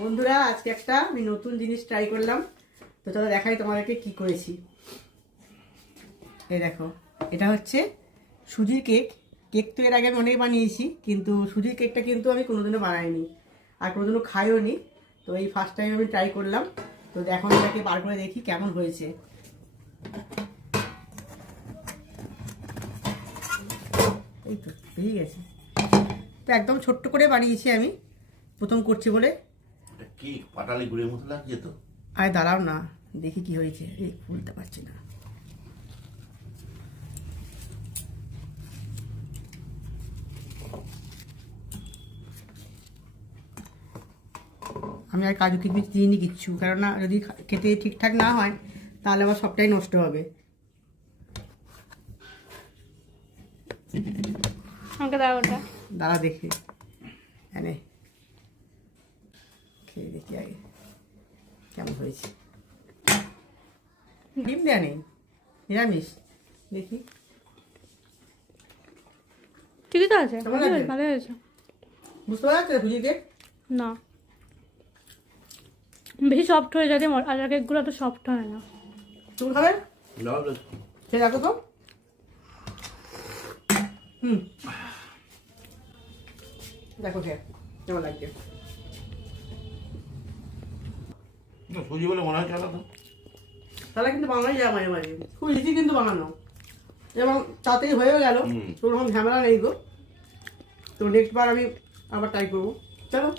বন্ধুরা আজকে একটা আমি নতুন জিনিস ট্রাই করলাম, তো চলো দেখাই তোমাদেরকে কি করেছি। এই দেখো, এটা হচ্ছে সুজির কেক। কেক তো এর আগে আমি অনেক বানিয়েছি, কিন্তু সুজির কেকটা কিন্তু আমি কোনোদিনও বানাইনি আর কোনোদিনও খাইও নি। তো এই ফার্স্ট টাইম আমি ট্রাই করলাম। তো এখন এটাকে বার করে দেখি কেমন হয়েছে। এই তো বেরিয়ে গেছে। তো একদম ছোট্ট করে বানিয়েছি আমি, প্রথম করছি বলে। কি পাটালি গুড়ের মতো লাগছে তো। আরে দাঁড়াও না, দেখি কি হয়েছে। এই খুলতে পারছি না। আমি আর কাজু কিশমিশ দিইনি কিচ্ছু, কেননা যদি খেতে ঠিকঠাক না হয় তাহলে আবার সবটাই নষ্ট হবে। আমাকে দাও ওটা। দাঁড়া দেখি, এনে খেয়ে দেখি আগে কেমন হয়েছে। ডিম দেয়া নেই, নিরামিষ। দেখি ঠিকই তো আছে, কেমন লাগছে? ভালো হয়েছে। বুঝতে পারছো বুঝি কেক? না, বেশি সফট হয়ে যায়, আটার কেকগুলো তো সফট হয় না। তুমি খাবে? সে রাখো তো। দেখো খেয়ে কেমন লাগছে। সুজি বলে মনে হচ্ছে আলাদা। তাহলে কিন্তু বানানোই যায় মাঝে মাঝে, খুব ইজি কিন্তু বানানো, এবং তাতেই হয়েও গেল। কোনো রকম ঝামেলা নেই গো। তো নেক্সট বার আমি আবার ট্রাই করবো। চলো।